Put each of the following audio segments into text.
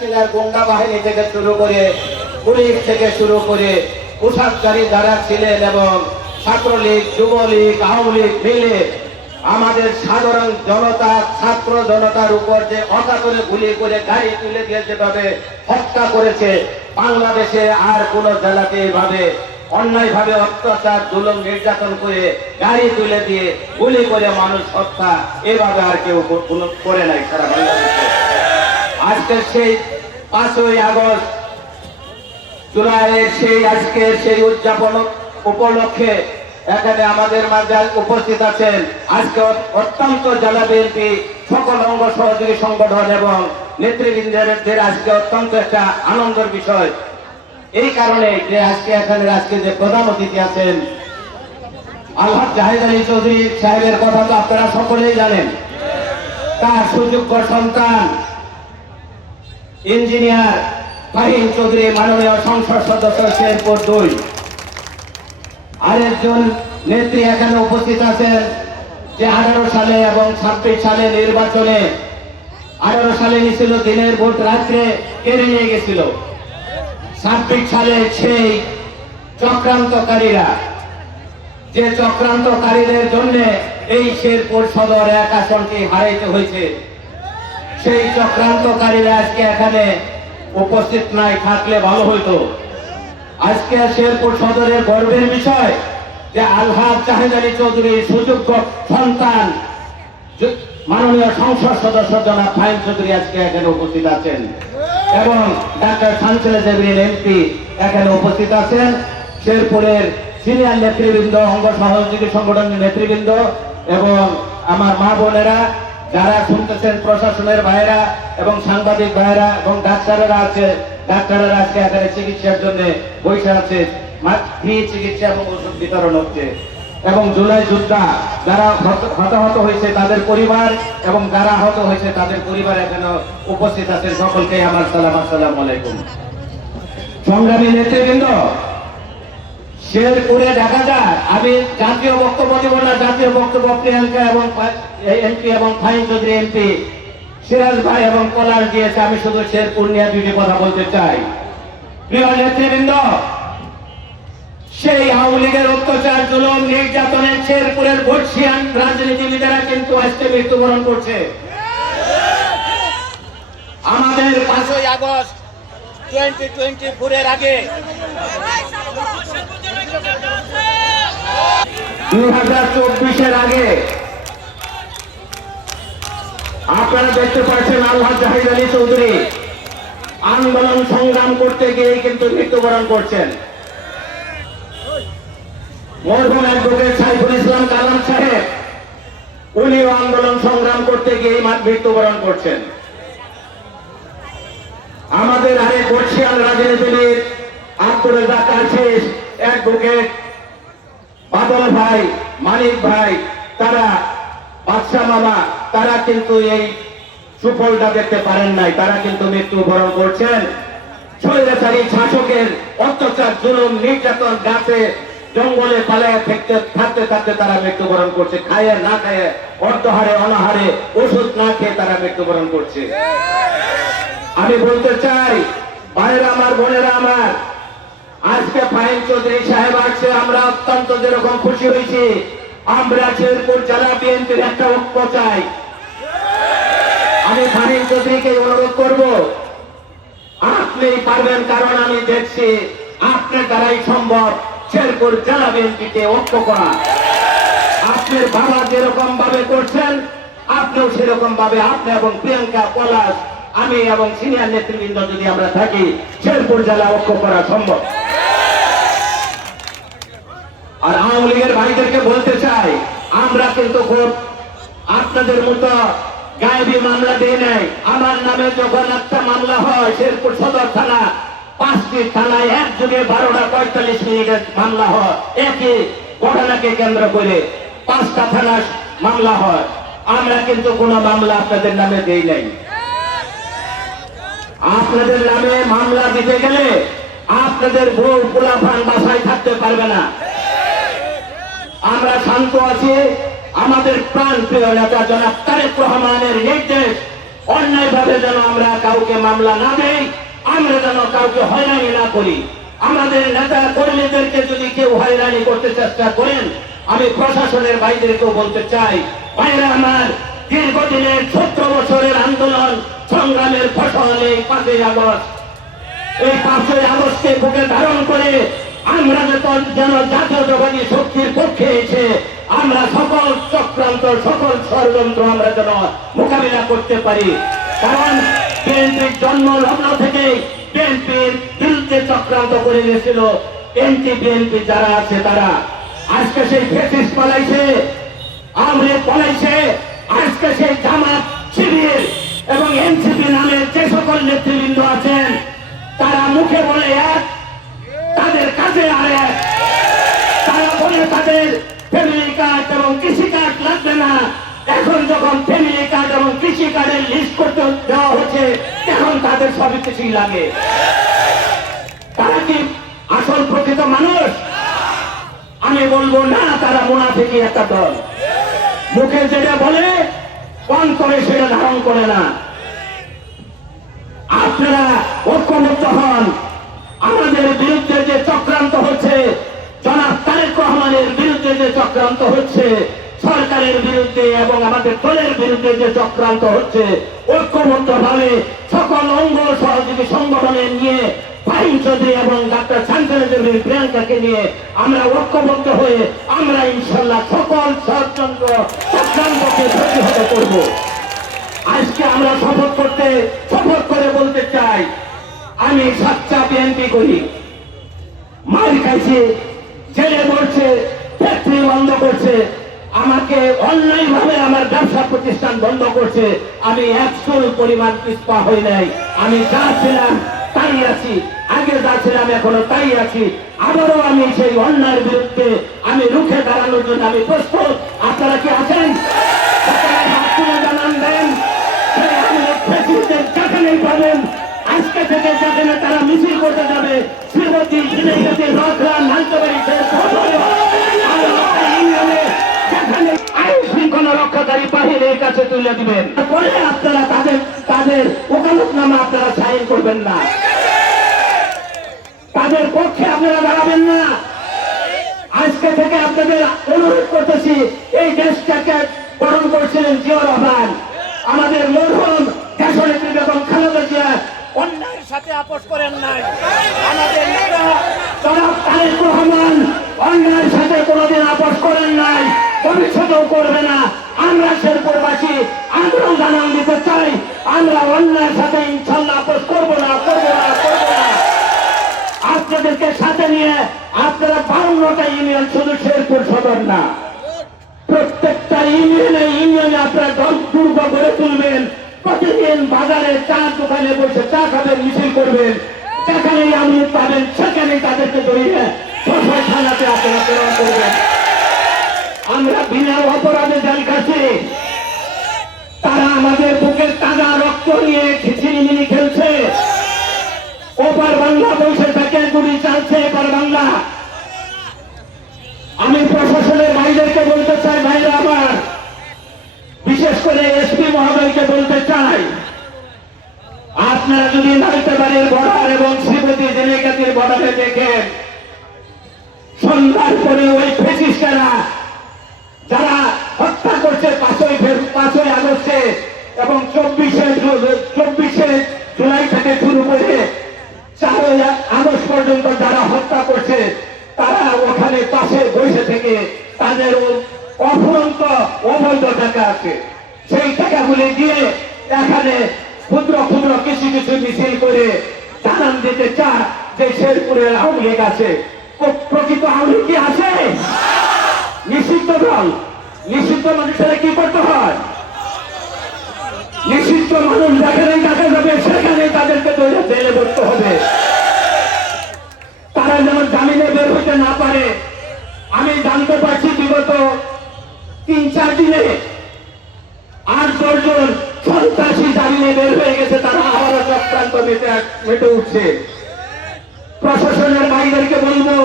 হাসিনার গুন্ডা বাহিনী থেকে শুরু করে পুলিশ থেকে শুরু করে পোশাকধারী যারা ছিলেন এবং ছাত্রলীগ, যুবলীগ, আওয়ামী লীগ মিলে আমাদের সাধারণ জনতা, ছাত্র জনতার উপর যে অকাতরে গুলি করে গাড়ি তুলে দিয়ে যেভাবে হত্যা করেছে, বাংলাদেশে আর কোন জেলাতে এভাবে অন্যায়ভাবে অত্যাচার, জুলুম, নির্যাতন করে গাড়ি তুলে দিয়ে গুলি করে মানুষ হত্যা এভাবে আর কেউ করে নাই সারা বাংলাদেশে। আজকের সেই 5ই আগস্ট জুলাইয়ের আজকের সেই উদযাপন উপলক্ষে এখানে আমাদের মাঝে উপস্থিত আছেন আজকে অত্যন্ত জেলা বিএনপি সকল অঙ্গ সহযোগী সংগঠন এবং নেতৃবৃন্দের আজকে অত্যন্ত একটা আনন্দের বিষয়। এই কারণে যে আজকে যে প্রধান অতিথি আছেন আলহাজ জাহিদ আলী চৌধুরী সাহেবের কথা তো আপনারা সকলেই জানেন। তার সুযোগ্য সন্তান ইঞ্জিনিয়ার ফাহিম চৌধুরী মাননীয় সংসদ সদস্য শেরপুর 2। আরেকজন নেত্রী এখানে উপস্থিত আছেন যে 18 সালে এবং 26 সালে নির্বাচনে 18 সালে নিয়েছিল দিনের ভোট, রাত্রে কেড়ে নিয়ে গেছিল। 26 সালে সেই চক্রান্তকারীরা, যে চক্রান্তকারীদের জন্য এই শেরপুর সদর 1 আসনটি হারাইতে হয়েছে, সেই চক্রান্তকারীরা আজকে এখানে উপস্থিত নাই, থাকলে ভালো হইতো। আজকে শেরপুর সদরের গর্বের বিষয় যে আলহাজ জাহিদ আলী চৌধুরীর সুযোগ্য সন্তান মাননীয় সংসদ সদস্য জনাব ফাহিম চৌধুরী আজকে এখানে উপস্থিত আছেন এবং ডাক্তার শামসুল জাবির এমপি এখানে উপস্থিত আছেন। শেরপুরের সিনিয়র নেতৃবৃন্দ, অঙ্গ সহযোগী সংগঠনের নেতৃবৃন্দ এবং আমার মা বোনেরা যারা শুনতেছেন, প্রশাসনের ভাইরা এবং সাংবাদিক ভাইরা এবং ডাক্তারেরা আছে, ডাক্তারেরা আজকে এখানে চিকিৎসার জন্য বসে আছে, ফ্রি চিকিৎসা এবং ওষুধ বিতরণ হচ্ছে। এবং জুলাই যোদ্ধা যারা হতাহত হয়েছে তাদের পরিবার এবং যারা আহত হয়েছে তাদের পরিবার এখানে উপস্থিত আছেন। সকলকে আমার সালাম, আসসালামু আলাইকুম। সংগ্রামী নেতৃবৃন্দ, শেরপুরে দেখা যায়, আমি জাতীয় বক্তব্য দেব না, জাতীয় বক্তব্য প্রিয়াঙ্কা এবং এমপি এবং ফাহিম চৌধুরী এমপি, সিরাজ ভাই এবং পলাশ দিয়েছে। আমি শুধু শেরপুর নিয়ে দুটি কথা বলতে চাই। প্রিয় নেতৃবৃন্দ, সেই আওয়ামী লীগের অত্যাচার, জুলুম, নির্যাতনের শেরপুরের বর্ষিয়ান রাজনীতিবিদেরা কিন্তু আজকে মৃত্যুবরণ করছে। আমাদের 5ই আগস্ট 2024 আগে 2024 আগে আপনারা দেখতে পাচ্ছেন আলহাজ জাহিদ আলী চৌধুরী আন্দোলন সংগ্রাম করতে গিয়ে কিন্তু মৃত্যুবরণ করছেন। মরহুম অ্যাডভোকেট সাইফুল ইসলাম কালাম সাহেব, উনিও আন্দোলন সংগ্রাম করতে গিয়ে মৃত্যুবরণ করছেন। আমাদের আরেক বর্ষিয়ান রাজনীতিবিদ আব্দুর রাজ্জাক আশিস, অ্যাডভোকেট বাদল ভাই, মানিক ভাই, তারা বাদশা মামা, তারা কিন্তু এই সুফলটা দেখতে পারেন নাই, তারা কিন্তু মৃত্যুবরণ করছেন। স্বৈরাচারী শাসকের অত্যাচার, জুলুম, নির্যাতন, গাছে জঙ্গলে পালায় থাকতে থাকতে তারা মৃত্যুবরণ করছে। খায় না খায়, অর্ধহারে অনাহারে, ওষুধ না খেয়ে তারা মৃত্যুবরণ করছে। আমি বলতে চাই, ভাইরা আমার, বোনেরা আমার, আজকে ফাহিম চৌধুরী সাহেব আসছে, আমরা অত্যন্ত যেরকম খুশি হয়েছি। আমরা শেরপুর জেলা বিএনপির একটা ঐক্য চাই। আমি ফাহিম চৌধুরীকে অনুরোধ করব, আপনি পারবেন, কারণ আমি দেখছি আপনার দ্বারাই সম্ভব শেরপুর জেলা বিএনপিকে ঐক্য করা। আপনার বাবা যেরকম ভাবে করছেন, আপনিও সেরকম ভাবে, আপনি এবং প্রিয়াঙ্কা, পলাশ, আমি এবং সিনিয়র নেতৃবৃন্দ যদি আমরা থাকি, শেরপুর জেলা ঐক্য করা সম্ভব। আর আওয়ামী লীগের ভাইদেরকে বলতে চাই, আমরা কিন্তু খুব আপনাদের মতো গায়েবী মামলা দিয়ে নেই। আমার নামে যখন একটা মামলা হয়, শেরপুর সদর থানা 5টি থানায় একযোগে 12টা 45 মিনিটের মামলা হয়। একই ঘটনাকে কেন্দ্র করে 5টা থানা মামলা হয়। আমরা কিন্তু কোনো মামলা আপনাদের নামে দেই নাই। আপনাদের নামে মামলা দিতে গেলে আপনাদের বউ পোলাপান বাসায় থাকতে পারবে না। আমরা শান্ত আছি। আমাদের প্রাণ প্রিয় নেতা জনাব তারেক রহমানের নির্দেশ অন্যায়ভাবে যেন আমরা কাউকে মামলা না দেই, আমরা যেন কাউকে হয়রানি না করি। আমাদের নেতা কর্মীদেরকে যদি কেউ হয়রানি করতে চেষ্টা করেন, আমি প্রশাসনের ভাইদেরকেও বলতে চাই, ভাইরা আমার, দীর্ঘদিনের 17 বছরের আন্দোলন সংগ্রামের ফসল এই 5ই আগস্ট। এই 5ই আগস্টকে বুকে ধারণ করে আমরা যেন জাতীয়তাবাদী শক্তির পক্ষে এসে আমরা সকল চক্রান্ত, সকল ষড়যন্ত্র আমরা যেন মোকাবিলা করতে পারি। কারণ বিএনপির জন্ম লগ্ন থেকে বিএনপির বিরুদ্ধে চক্রান্ত করে গেছিল এনটি বিএনপি যারা আছে তারা। আজকে সেই ফ্যাসিস্ট পালাইছে, আওয়ামী লীগ পালাইছে, আজকে সেই জামাত, শিবির এবং এনসিপি নামের যে সকল নেতৃবৃন্দ আছেন তারা মুখে বলে এক, তাদের কাজে আরেক। তারা বলে তাদের ফ্যামিলি কার্ড এবং কৃষি কার্ড লাগবে না, এখন যখন ফ্যামিলি কার্ড এবং কৃষি কার্ডের লিস্ট করতে দেওয়া হচ্ছে এখন তাদের সবই কিছুই লাগে। তারা কি আসল প্রকৃত মানুষ? আমি বলবো না, তারা মুনাফিকি একটা দল। মুখে যেটা বলে অন্তরে সেটা ধারণ করে না। আপনারা ঐক্যবদ্ধ হন। আমাদের বিরুদ্ধে যে চক্রান্ত হচ্ছে, জনাব তারেক রহমানের বিরুদ্ধে যে চক্রান্ত হচ্ছে, সরকারের বিরুদ্ধে এবং আমাদের দলের বিরুদ্ধে যে চক্রান্ত হচ্ছে, ঐক্যবদ্ধভাবে সকল অঙ্গ সহযোগী সংগঠনের নিয়ে ফাহিম চৌধুরী এবং ডাক্তার শান্তনু চৌধুরী প্রিয়াঙ্কাকে নিয়ে আমরা ঐক্যবদ্ধ হয়ে আমরা ইনশাল্লাহ সকল ষড়যন্ত্র চক্রান্তকে প্রতিহত করব। আজকে আমরা শপথ করে বলতে চাই, আমি সাচ্চা বিএনপি করি। মার খাইছে, জেলে পড়ছে, ফ্যাক্টরি বন্ধ করছে, আমাকে অন্যায়ভাবে আমার ব্যবসা প্রতিষ্ঠান বন্ধ করছে। আমি 100 পরিমাণ পিছপা হই নাই। আমি যা ছিলাম তাই আছি, আগে যা ছিলাম এখনো তাই আছি। আবারও আমি সেই অন্যায়ের বিরুদ্ধে আমি রুখে দাঁড়ানোর জন্য আমি প্রস্তুত। আপনারা কি আছেন? জানান দেন। যেখানেই পাবেন আজকে থেকে যেখানে তারা মিছিল করতে যাবে, শ্রীমতী আইন শৃঙ্খলা রক্ষাকারী বাহিনীর কাছে তুলে দিবেন। পরে আপনারা তাদের ওকালতনামা আপনারা সাইন করবেন না, তাদের পক্ষে আপনারা দাঁড়াবেন না। আজকে থেকে আপনাদের অনুরোধ করতেছি, এই দেশটাকে গঠন করেছিলেন জিয়াউর রহমান, আমাদের মরহুম দেশনেত্রী বেগম খালেদা জিয়া অন্যায়ের সাথে আপোষ করেন নাই। আমাদের নেতা জনাব তারেক রহমান অন্যায়ের সাথে কোনোদিন আপোষ করেন নাই, ভবিষ্যতেও করবে না। আমরা শেরপুরবাসী আমরাও জানান দিতে চাই, আমরা অন্যায়ের সাথে ইনশাল্লাহ আপোষ করবো না। আপনাদেরকে সাথে নিয়ে আপনারা 52টা ইউনিয়ন, শুধু শেরপুর সদর না, প্রত্যেকটা ইউনিয়নে আপনারা দুর্গ গড়ে তুলবেন। প্রতিদিন বাজারে চা দোকানে বসে চা খাবেন, মিছিল করবেন। যেখানেই আমি পাবেন সেখানেই তাদেরকে ধরিয়ে সরকার থানাতে আপনারা প্রেরণ করবেন। আমরা বিনা অপরাধে জেল খাচ্ছি, তারা আমাদের বুকের তাজা রক্ত নিয়ে খিচিড়িমিনি খেলছে। ওপার বাংলা বসে থাকে, গুলি চালছে এপার বাংলা। আমি প্রশাসনের ভাইদেরকে বলতে চাই, ভাইরা আমার, বিশেষ করে এসপি মহোদয়কে বলতে চাই, আপনারা যদি নালিতাবাড়ির বর্ডার এবং শ্রীমতী জেনেকাতির বর্ডারে দেখেন, সন্ধ্যার পরে ওই ফ্যাসিস্টেরা যারা হত্যা করছে 5ই আগস্টে এবং 24শে জুলাই থেকে শুরু করে 4ই আগস্ট পর্যন্ত যারা হত্যা করছে, তারা ওখানে পাশে বসে থেকে তাদের অফুরন্ত অবৈধ টাকা আছে, সেই টাকাগুলি দিয়ে এখানে ক্ষুদ্র ক্ষুদ্র কিছু মিছিল করে জানান দিতে চায় যে শেরপুরের আওয়ামী লীগ আছে। প্রকৃত আওয়ামী লীগ কি আছে? নিষিদ্ধ দল। নিষিদ্ধ মানুষেরা কি করতে হয়? নিষিদ্ধ মানুষ যেখানেই দেখা যাবে সেখানেই তাদেরকে জেলে পড়তে হবে। তারা যেমন জামিনে বের হইতে না পারে। আমি জানতে পারছি বিগত 3-4 দিনে 8-10 জন সন্ত্রাসী জামিনে বের হয়ে গেছে, তারা আবারও চক্রান্ত মেতে উঠছে। প্রশাসনের ভাইদেরকে বলবো,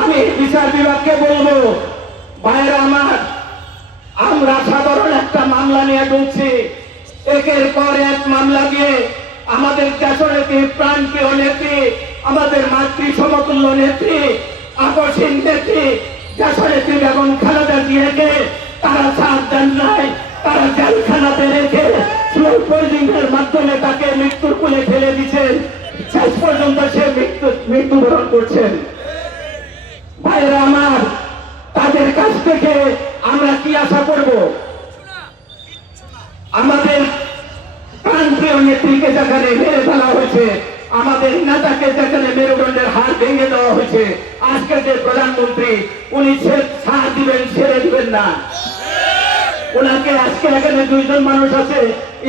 আমি বিচার বিভাগকে বলবো, ভাইয়েরা আমার, আমরা সাধারণ একটা মামলা নিয়ে ঢুকছি, একের পর এক মামলা দিয়ে আমাদের দেশনেত্রী, প্রাণপ্রিয় নেত্রী, আমাদের মাতৃ সমতুল্য নেত্রী, আকর্ষণ নেত্রী দেশনেত্রী বেগম খালেদা জিয়াকে তারা ছাড় দেন নাই। তারা জেলখানাতে রেখে স্লো পয়জনিংয়ের মাধ্যমে তাকে মৃত্যুর কোলে ঠেলে দিচ্ছেন। শেষ পর্যন্ত সে মৃত্যুবরণ করছেন। ভাইরা আমার, তাদের কাছ থেকে আমরা কি আশা করব? আমাদের প্রাণপ্রিয় নেত্রীকে যেখানে মেরে ফেলা হয়েছে, আমাদের নেতাকে যেখানে মেরুদণ্ডের হাড় ভেঙে দেওয়া হয়েছে, আজকে যে প্রধানমন্ত্রী উনি ছাড় দিবেন, ছেড়ে দিবেন না। ওনাকে আজকে এখানে দুইজন মানুষ আছে,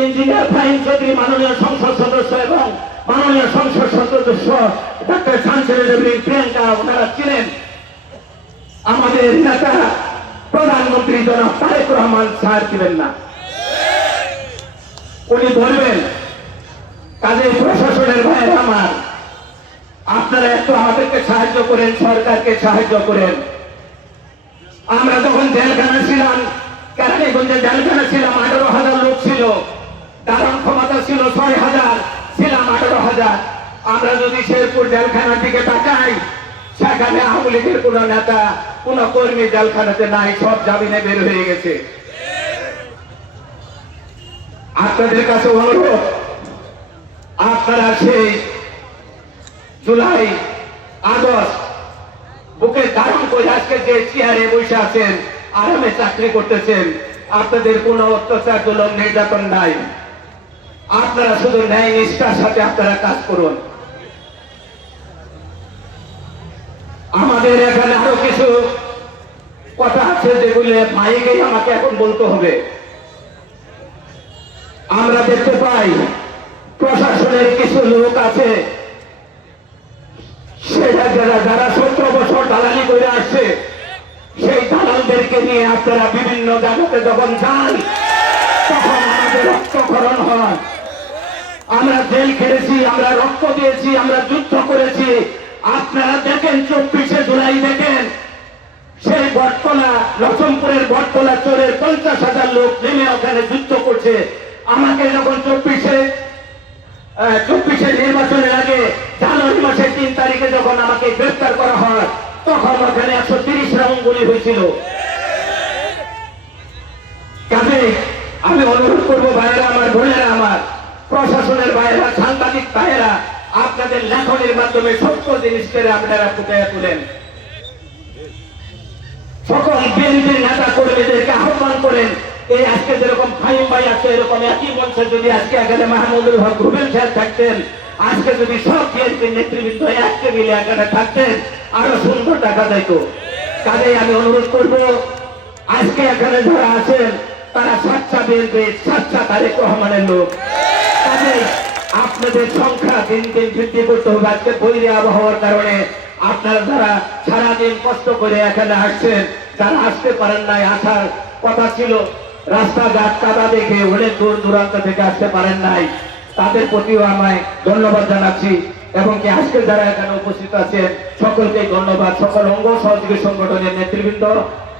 ইঞ্জিনিয়ার ফাহিম চৌধুরী মাননীয় সংসদ সদস্য এবং মাননীয় সংসদ সদস্য ডক্টর শামসুল প্রিয়াঙ্কা, ওনারা ছিলেন। আমাদের নেতা প্রধানমন্ত্রী জনাব তারেক রহমান ছাড় দিবেন না, উনি ধরবেন। কাজে প্রশাসনের ভাইয়ের আমার, আপনারা একটু আমাদেরকে সাহায্য করেন, সরকারকে সাহায্য করেন। আমরা যখন জেলখানা ছিলাম, কেরানীগঞ্জে জেলখানা ছিলাম, 18,000 লোক ছিল, ধারণ ক্ষমতা ছিল 6,000, ছিলাম 18,000। আমরা যদি শেরপুর জেলখানার দিকে তাকাই, সেখানে আওয়ামী লীগের কোন নেতা, কোন কর্মী জেলখানাতে নাই, সব জামিনে বের হয়ে গেছে। আপনাদের কাছে অনুরোধ, আপনারা সেই জুলাই আগস্ট বুকে ধারণ করে আজকে যে চেয়ারে বসে আছেন, আরামে চাকরি করতেছেন, আপনাদের কোনো অত্যাচার জুলুম নির্যাতন নাই। আপনারা শুধু ন্যায় নিষ্ঠার সাথে আপনারা কাজ করুন। আমাদের এখানে আরো কিছু কথা আছে যেগুলো মাইকেই আমাকে এখন বলতে হবে। আমরা দেখতে পাই প্রশাসনের কিছু লোক আছে, সেটা যারা 17 বছর দালালি করে আসছে, সেই দালালদেরকে নিয়ে আপনারা বিভিন্ন জায়গাতে যখন যান, তখন আমাদের রক্তক্ষরণ হয়। আমরা জেল খেটেছি, আমরা রক্ত দিয়েছি, আমরা যুদ্ধ করেছি। আপনারা দেখেন 24শে জুলাই দেখেন, সেই বটতলা, লক্ষ্মণপুরের বটতলা চোরের 50,000 লোক নেমে ওখানে যুদ্ধ করছে। আমাকে যখন 24শে নির্বাচনের আগে জানুয়ারি মাসের 3 তারিখে যখন আমাকে গ্রেফতার করা হয়, তখন ওখানে 130 রাউন্ড গুলি হয়েছিল। কাজে আমি অনুরোধ করবো ভাইয়েরা আমার, বোনেরা আমার, প্রশাসনের ভাইয়েরা, সাংবাদিক ভাইয়েরা, আপনাদের লেখনের মাধ্যমে সত্য জিনিসকে আপনারা ফুটিয়ে তুলেন। সকল বিএনপির নেতা কর্মীদেরকে আহ্বান করেন, এই আজকে যেরকম ফাহিম ভাই আছে, এরকম একই মঞ্চে যদি আজকে এখানে মাহমুদুল হক রুবেল সাহেব থাকতেন, আজকে যদি সব বিএনপির নেতৃবৃন্দ এক টেবিলে এখানে থাকতেন, আরো সুন্দর টাকা দিত। কাজে আমি অনুরোধ করব, আজকে এখানে যারা আছেন তারা সাচ্চা বিএনপি, সাচ্চা তারেক রহমানের লোক। কাজে আপনাদের সংখ্যা দিন দিন বৃদ্ধি করতে হবে। আজকে বৈরী আবহাওয়ার কারণে আপনারা যারা সারাদিন কষ্ট করে এখানে আসছেন, যারা আসতে পারেন নাই, আসার কথা ছিল, রাস্তাঘাট কাদা দেখে অনেক দূর দূরান্ত থেকে আসতে পারেন নাই, তাদের প্রতিও আমায় ধন্যবাদ জানাচ্ছি। এবং কি আজকে যারা এখানে উপস্থিত আছেন সকলকেই ধন্যবাদ। সকল অঙ্গ সহযোগী সংগঠনের নেতৃবৃন্দ,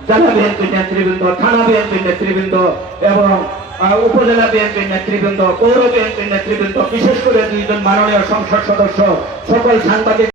জেলা বিএনপির নেতৃবৃন্দ, থানা বিএনপির নেতৃবৃন্দ এবং উপজেলা বিএনপির নেতৃবৃন্দ, পৌর বিএনপির নেতৃবৃন্দ, বিশেষ করে 2জন মাননীয় সংসদ সদস্য, সকল সাংবাদিক